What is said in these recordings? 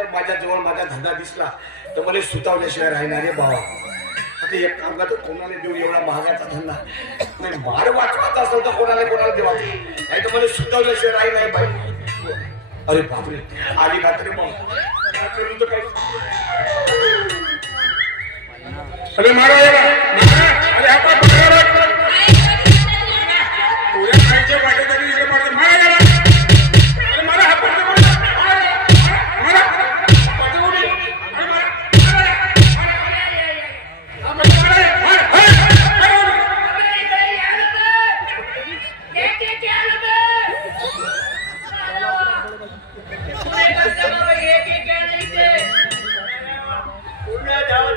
जर माझ्या जवळ माझा धंदा दिसला तर मला सुतावल्याशिवाय राहणार आहे बाबा. आता एक काम करतो, कोणाला देऊ एवढा महागाचा धंदा नाही, मार वाचवायचा असेल तर कोणाला देवा, नाही तर मला सुतावल्याशिवाय राही नाही बाई. अरे बापरे, आली खात्री मग काय करू तर काही. अरे मारा अरे आपण पुऱ्या खायच्या वाटेतरी इकडे मारतो. मारा गेला अरे मारा हा पडतो मारा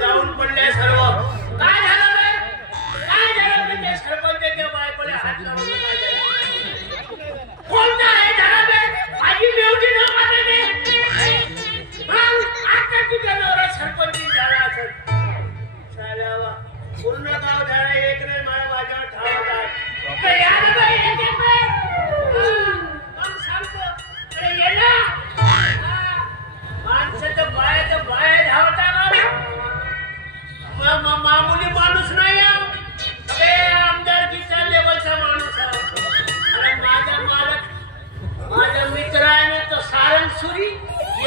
जाऊन पडले सर्व. काय झालं ते सरपंचाच्या बायकोला हात लावून कोणता आहे झाला माझी मेवटी न पाहते आता तुझ्या नवरा सरपंची झाला असेल. चालावा पूर्ण गाव झाला एक रे मला माझ्यावर ठाव सांगतो. अरे ये ना माणसाचं बाया धावता मामुली माणूस नाही. आमदारकीच्या लेवलचा माणूस आहे. माझा मालक माझा मित्र आहे ना, तो सारंग सुरी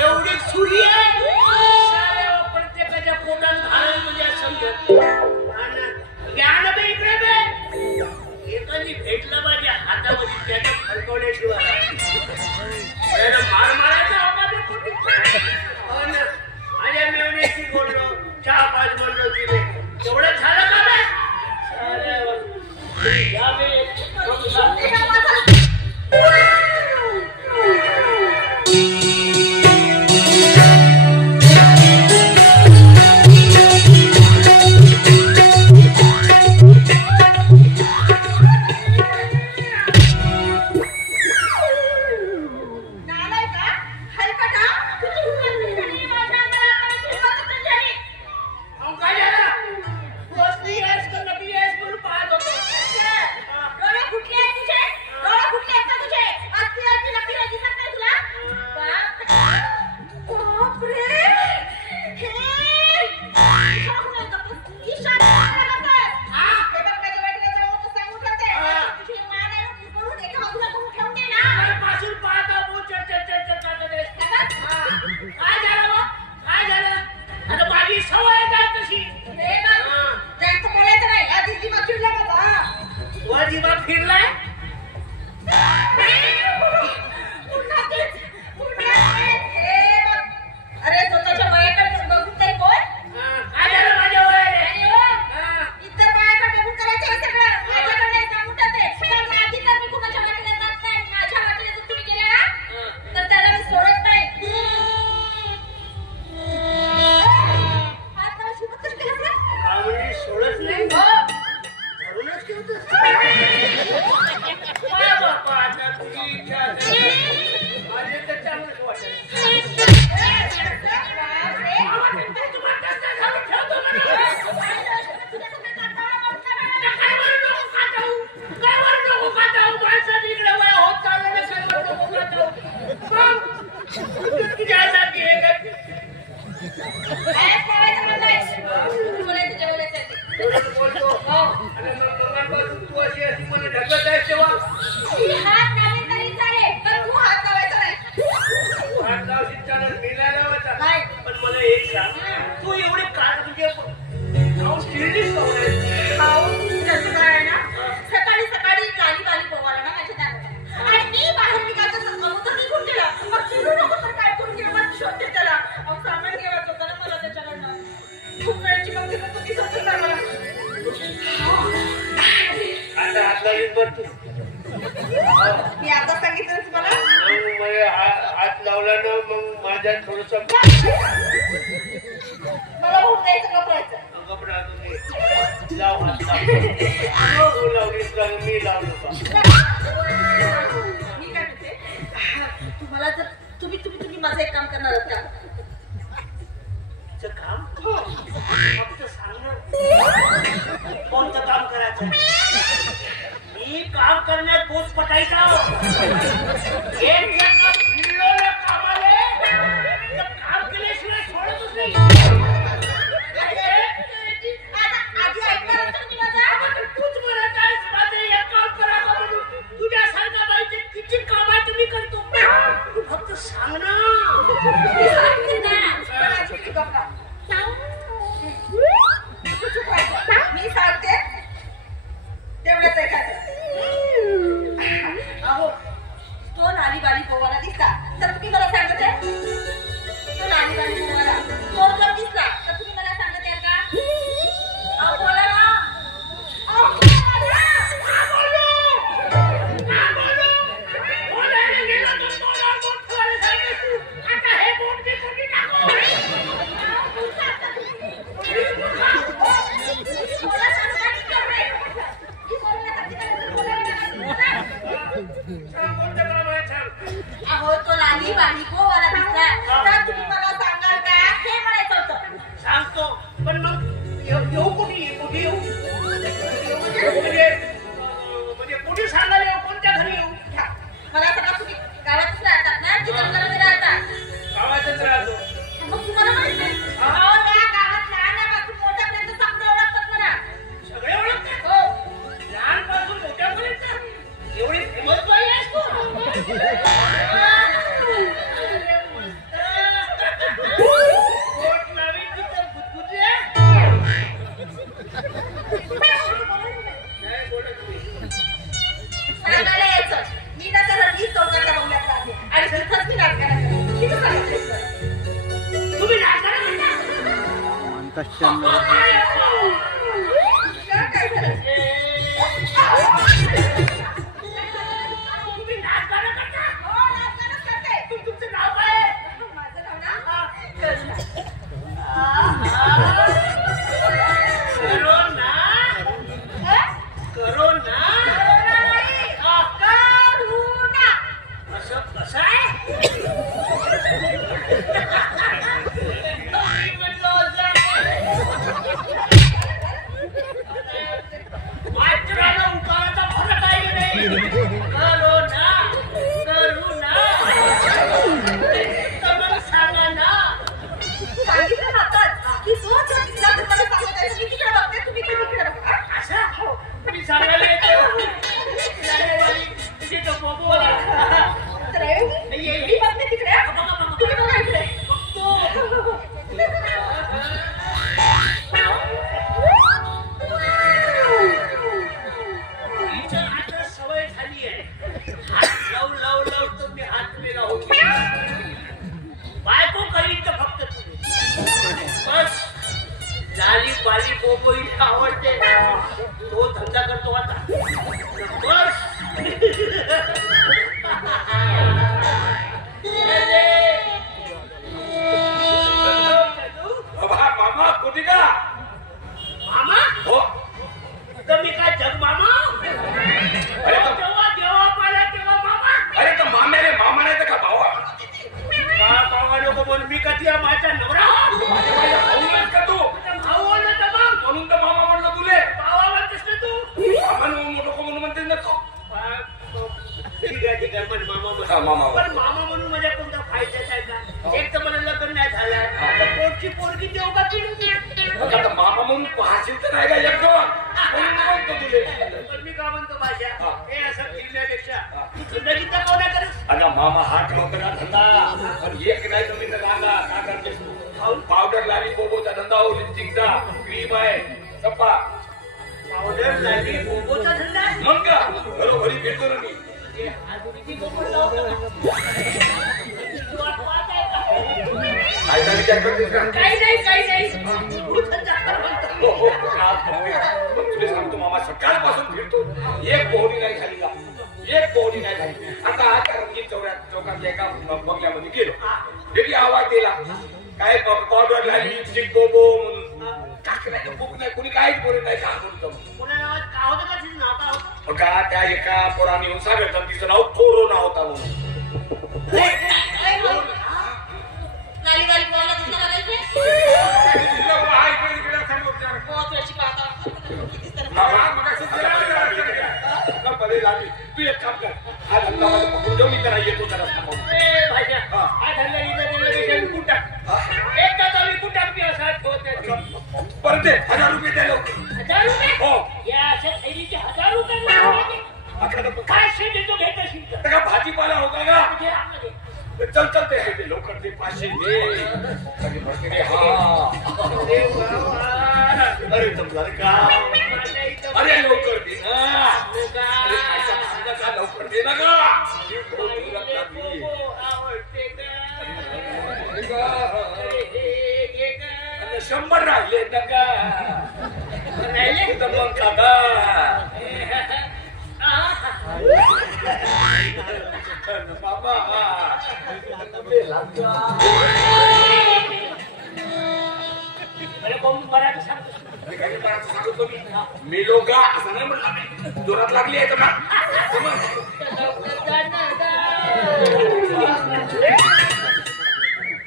एवढी सुरी आहे प्रत्येकाच्या पोटात घालून म्हणजे समजत. इकडे एकाने भेटलं माझ्या हातामध्ये त्याच्या फडकवल्याशिवाय मार मारायचा माझ्या मेवण्याची बोललो, चहा पाच बोललो तिने. तेवढं झालं का मी आता सांगितलं तुम्हाला हात लावला ना मग माझ्या थोडस मला होत जायचं कपड्याचं कपडा लाव हात तू लावलीस का मी लावलो का मी काय म्हणते तुम्हाला जर तुम्ही माझं एक काम करणार आहात का काम सांगणार कोणतं काम करायचं मी काम करण्यात बोध पटायचा एक फिरलो ना कामाले काम सांग ना. मी सांगते ना. पण अशी तू गप्प राहा. तू चुप राहा. मी सांगते तेवढंच ऐकायचं. अहो तो नाली बाली गोवाला दिसला तर तुम्ही मला सांगत आहे. तो नाली बाली गोवाला तो जर दिसला तर तुम्ही मला सांगत याल का? अहो बोला ना. अहो बोला ना. आता हे बोट मी कोणी टाकू. अहो तो नाली बाली गोवाला दिसला तर तुम्ही मला सांगाल का? हे म्हणायचं होतं. सांगतो पण मग येऊ कुठे येऊ म्हणजे कुठे सांगायला येऊ कोणत्या घरी येऊ. मला सांगा तुम्ही गावातच राहतात ना की जंगलामध्ये राहतात? गावातच राहतो. मग तुम्हाला माहित नाही? अहो त्या गावात लहानापासून मोठ्यापर्यंत सगळे ओळखतात मला. सगळे ओळखतात. हो. लहानपासून मोठ्यापर्यंत एवढी फेमस बाई आहेस तू. पोट लावीन की तर गुदगुदे. नाही बोलत मी. सांगायला यायचं. मी ना तर रणजित चौकातल्या बंगल्यात राहते आणि तिथंच मी नाटकाला करते. किती सांगायचं? तुम्ही नाचताना म्हणता. काय झालं? तुम्ही नाचताना करता. हो, नाटकालाच करते. तुमचं नाव काय आहे? माझं नाव ना करुणा. करोना. हं? करोना. करुणाबाई. करुणा. असं कसं आहे? मी म्हणलो असं. वाचनाला उकाळाचा फरक आहे की नाही? करोना, करुणा. तर मग सांगा ना. सांगितलं ना आताच की जो जर दिसला तर मला सांगत आहे. मी तिकडे बघते तुम्ही पण तिकडे बघा. असं? मी सांगायला येतो. तुझी तो बोबो आहे. तर मी बघते तिकडे. तुम्ही बघा इकडे. बघतो. हिच्या आता सवय झाली आहे. हात लव तर मी हात मेला होतो. बायको करीन तर फक्त तुम्ही. बस लाली बाली बोबोई आवडते. तो धंदा करतो आता. बस. मामा कुठे का? मामा हो. तर मी काय जग मामा? अरे तो- तेव्हा देवा पाला तेव्हा मामा. अरे तर माम्या रे, मामा नाही तर का भावा? बाबा नको बोल. मी कधी माझा नवरा भाऊ नाहीस का तू? भाऊ बोलला तर मग म्हणून तर मामा म्हणलं तुले. भावा म्हणतेस ना तू. मामा नको म्हणून म्हणतेस ना तू. ठीक आहे पण मामा हा, मामा. पण मामा म्हणून माझ्या कोणता फायदाच आहे का? एक तर मला लग्न नाही झालं तर पोटची पोरगी देऊ का तुला? मग आता मामा म्हणून पाहशील तर नाही का एकदम? म्हणून म्हणतो तुले. पण मी का म्हणतो भाषा हा. हे असं फिरण्यापेक्षा तू जिंदगीचा कोणा करस? आता मामा हा ठेवतो ना धंदा. पण एक नाही तुम्ही तर सांगा का करतेस तू? पावडर लाली बोबोचा धंदा हो. लिपस्टिकचा क्रीम आहे सप्पा. पावडर लाली बोबोचा धंदा आहे? मग का घरोघरी फिरतो ना मी. हे आधुनिकी बोबो लावतो ना. तुझी वाट पाहत आहे का? आयचा विचार करतेस का? काही नाही तू धंदा कर म्हणतो. हो, हो. पण तुला सांगतो मामा सकाळपासून फिरतो. एक पोहणी नाही झाली का? एक पोहणी नाही झाली. आता आज रंगीत चौकात एका बंगल्यामध्ये गेलो. बेबी आवाज दिला. काय पावडर लाली लिपस्टिक बोबो म्हणून. काय नाही बुक नाही कोणी काहीच बोलत नाही. का बोलतो कोणा नावात का होतं का तिचं नाव काय होतं? का त्या एका पोराने येऊन सांगितलं तिचं नाव कोरोना होता म्हणून. नाली बाली गोवाला दिसला का नाही? बहुत वेळची पाहता. किती तर पदे लागली. तू एक काम कर. हा धंदा मला पकडून जाऊ. मी त्याला येतो त्याला सांभाळून. ए भाज्या हा धंदा इथं देण्यापेक्षा विकून टाक. एक तास विकून टाक. मी असा ठेवते. परत दे. 1000 रुपये द्यायला. 1000 रुपये? हो. या अशा थैलीचे 1000 रुपये मिळाले. आता काय शे देतो घेत असेल तर. का भाजीपाला होता का? घे आमध्ये. चल ते लवकर ते 500 दे. कधी भरते रे. हा अरे जमलं का? अरे लवकर दे ना. अरे का लवकर दे ना ग. अरे 100 राहिले नका. राहिले तर मग काका. बाबा मराठी सांगतो. मी लोक असं नाही म्हणलं. जोरात लागली आहे का?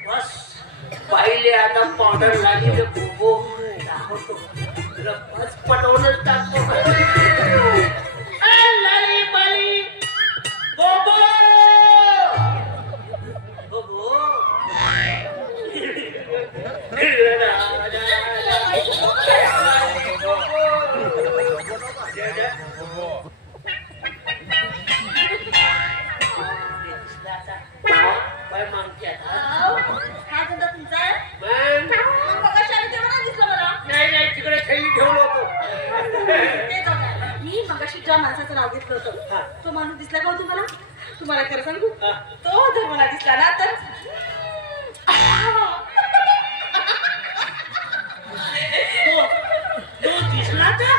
बस पाहिले आता पावडर लागली तर बोबो दाखवतो. बस पटवूनच टाकतो. लाली बाली बोबो बोबो काय मागते आता? हा धंदा तुमचा आहे? मग मग मगाशी तेव्हा नाही दिसलं मला. नाही तिकडे थैली ठेवलं होतं. ते जाऊ द्या. मी मगाशी ज्या माणसाचं नाव घेतलं होतं तो माणूस दिसला का हो तुम्हाला? तुम्हाला खरं सांगू, तो जर मला दिसला ना तर तो दिसला का?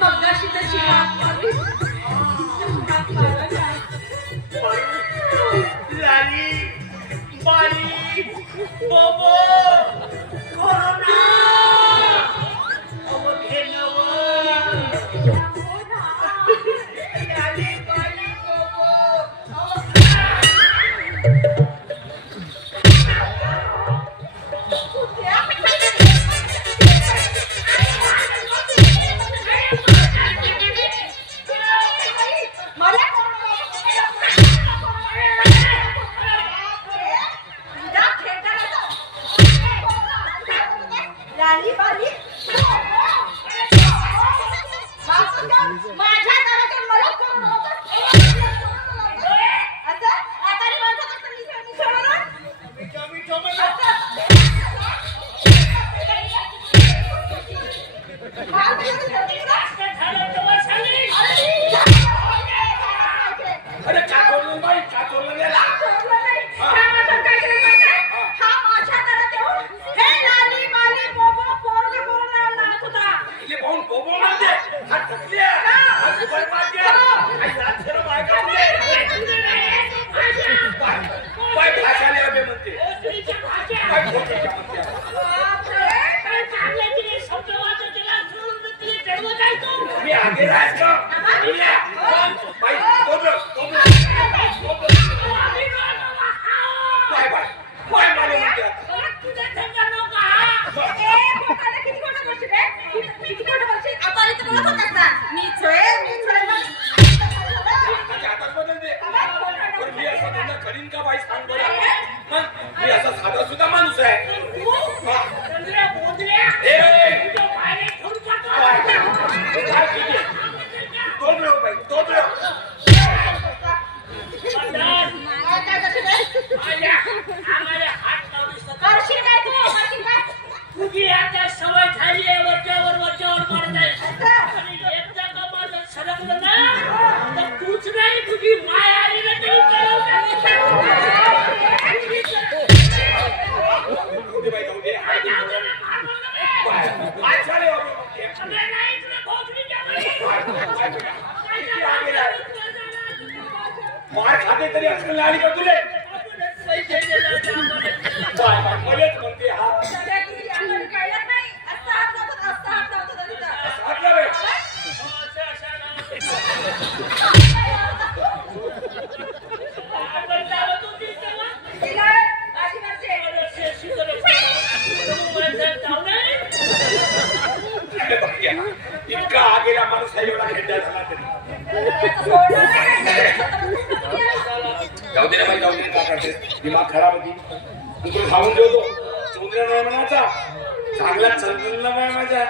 मगाशी तशी लाली बाली बोबो कोरोना अव घेणं लाली बाली बोबो माझ्या घरात मला कोण अरे चाकोरला बाई चाकोरला गेला. इले पाहून बोबो म्हणते. हा थकल्या. हा दुबई मारते. आई रातभर बायका म्हणते. बाय भाषाने अबे म्हणते. बाय खोटं म्हणते. मी आगे राहत का? बाई बाय बाय बाय मला म्हणते आता. हातात बदल दे. पण मी असा धंदा करीन का बाई सांग बरं. मी असा साधा सुद्धा माणूस आहे. तुझी आता सवय झाली आहे वरच्यावर मारत आहे. एकदा का माझं सरकलं ना तर तूच नाही तुझी माय आली ना तरी मार खाते तरी असेल आली का तुले. मलाच म्हणते हा इतका आगेला माणूस एवढा खेळता झाला तरी जाऊ दे ना बाई, जाऊ दे, काय करते, दिमाग खराब होती. तुला सांगून ठेवतो, चौधऱ्या नाही म्हणायचा, चांगला चंद्रला नाही माझ्या.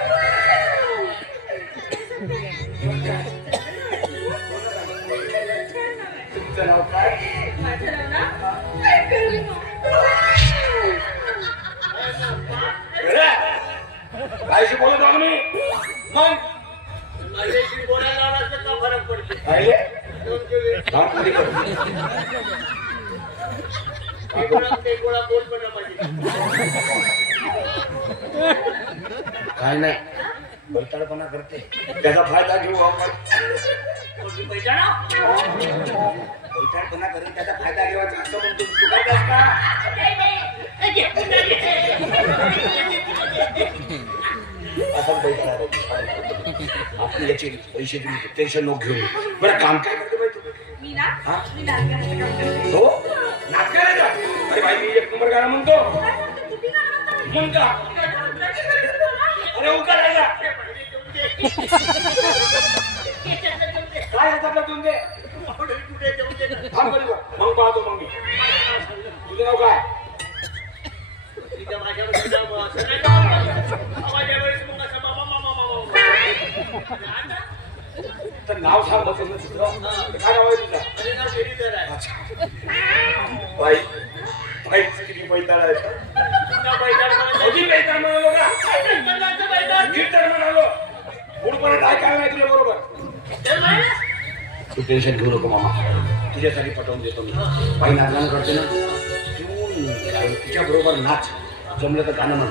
तुमचं नाव काय? कायशी बोलत आहो मी मग माझ्याशी बोलायला आला तर का फरक पडतो पाहिले गोळा बोल पण पाहिजे काय नाही बैताळपणा करते त्याचा फायदा घेऊ आपण बैताळपणा करून त्याचा फायदा घ्यायचा असं म्हणतो तू काय का असं बैताळ आपली याची पैशाची टेन्शन नको घेऊ बरं काम काय करते बाई तू मी ना मी नाच गाण्याचं काम करते. हो नाच करायचा अरे भाई मी एक नंबर गाणं म्हणतो म्हणता अरे उका राहिला काय हातातला देऊन दे थांब बरी बा मग पाहतो मग मी तुझं नाव काय तर नाव सांग बस काय नाव आहे तुझं अच्छा बाई बाई किती पैताळ आहे पैताळ म्हणालो का कीर्तन म्हणालो पुढपर्यंत ऐकायला नाही तुला बरोबर तू टेन्शन घेऊ नको मामा तुझ्यासाठी पटवून देतो मी बाई नाचगाणं करते ना तू तिच्या बरोबर नाच जमलं तर गाणं म्हण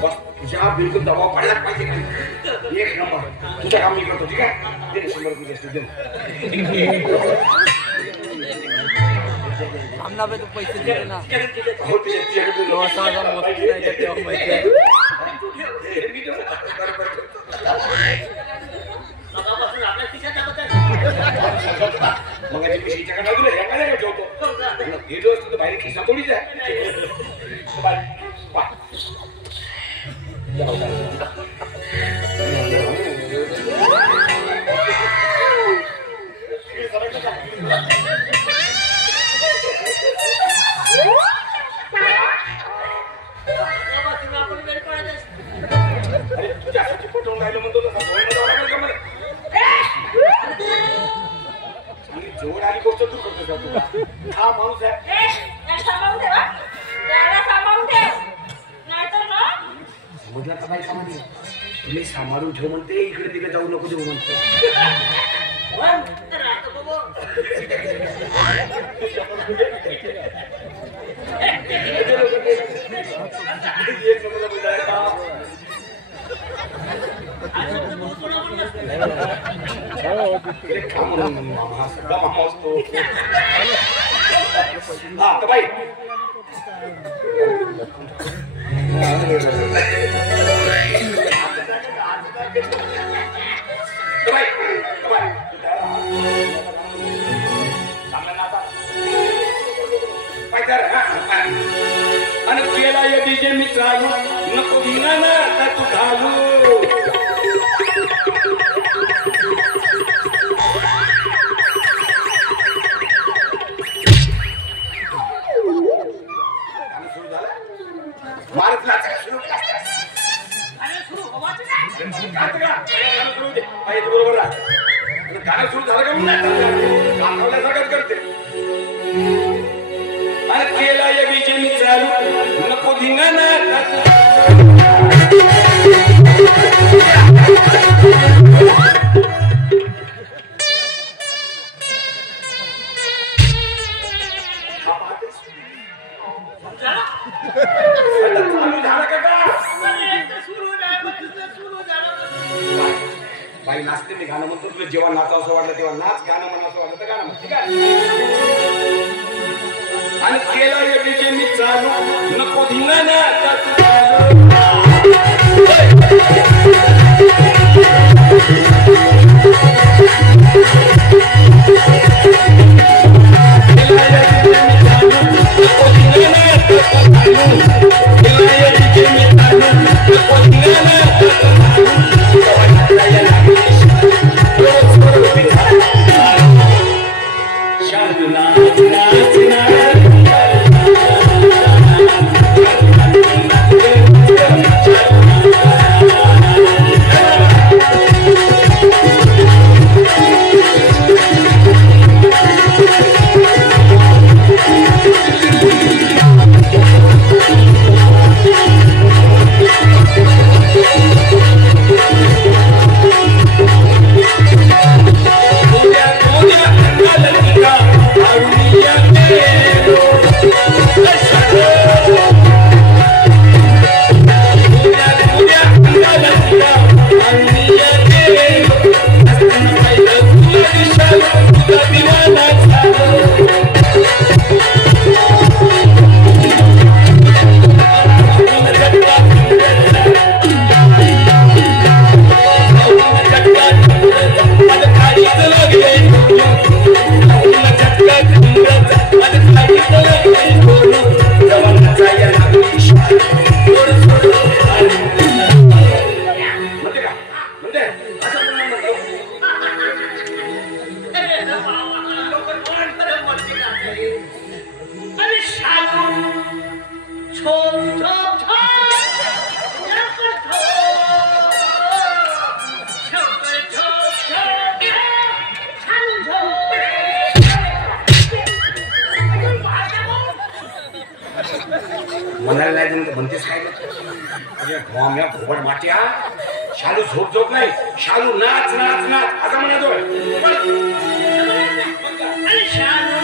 बस तुझ्या बिलकुल दबाव पडलाच पाहिजे का एक नंबर तुझं काम मी करतो ठीक आहे दे 100 रुपये आमना पे तो पैसे देते ना हो तुझ्याकडे मग हिच्याकडे बाजूला या काय ठेवतो गेलो असतो तर बाहेर खिसा थोडीच आहे अरे तुझ्यासाठी पटवून राहिलं म्हणतो जोड आली गोष्ट तू करतो का तुला हा माणूस आहे समजला का बाई सामान्य तुम्ही सांभाळून ठेव म्हणते इकडे तिकडे जाऊ नको देऊ म्हणतो मामा असतो हा तर बाई आणि केला या डीजे मी चालू नको धिंगा ना आता तू घालू भारत नाच सुरू बरोबर गाणं सुरू झालं का दाखवल्यासारखंच करते अरे केला या बीजे मी चालू नको धिंगाणा बाई नाचते मी गाणं म्हणतो तुला जेव्हा नाचावं असं वाटलं तेव्हा नाच गाणं म्हणा असं वाटलं तर गाणं म्हण ठीक आहे आणि केला या डीजे मी चालू नको धिंगाणा नंतर म्हणतेस काय अरे म्या घोबड माट्या शालू झोप झोप नाही शालू नाच नाच नाच असं म्हणतो अरे शालू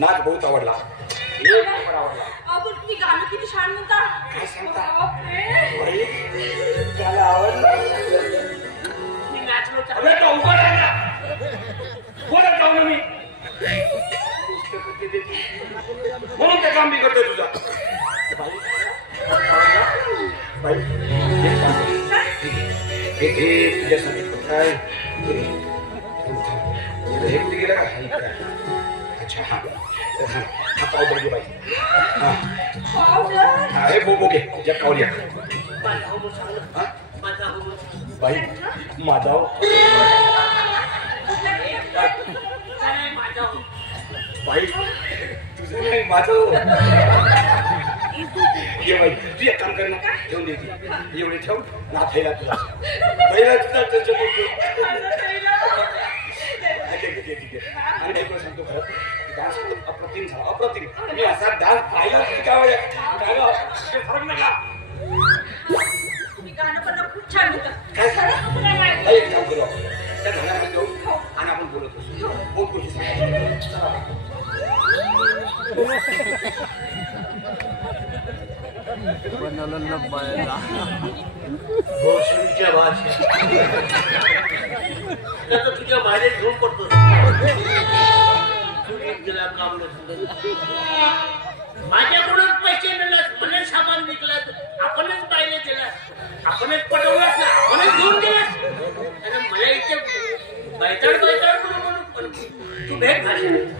नाच बहुत आवडला तुम्ही गाणं किती छान म्हणता काय सांगता त्याला आवडलं मी नाचलो अरे तो उभा राहा बोलत जाऊ ना मी म्हणून ते काम बिघडतोय तुझा बाई हे तुझ्यासाठी काय हे गेला का अच्छा हा पावडर घे बाई हा हे बोबो घे तुझ्या कावल्या बाई माझा बाई तुझं नाही माझं ये बाई तू एक काम कर ना ठेवून देते एवढे ठेव ना थैला तुझा थैला तुझा आणि एक सांगतो खरं डान्स अप्रतिम झाला अप्रतिम मी असा डान्स पाहिला काय फरक नका तुम्ही गाणं पण खूप छान होतं काय सांगा एक काम करू आपण त्या घरामध्ये जाऊ आणि आपण बोलत असू बहुत गोष्टी सांगा बनवलं न पाहायला भोसडीच्या भाषा त्याचं तुझ्या बाहेर घेऊन पडतो तिला काम माझ्याकडूनच पैसे मिळत म्हणून सामान विकलात आपणच पाहिले त्याला आपणच पटवलात ना आपणच घेऊन गेलात आणि मला इथे बैताड बैताड म्हणून तू भेट भाषा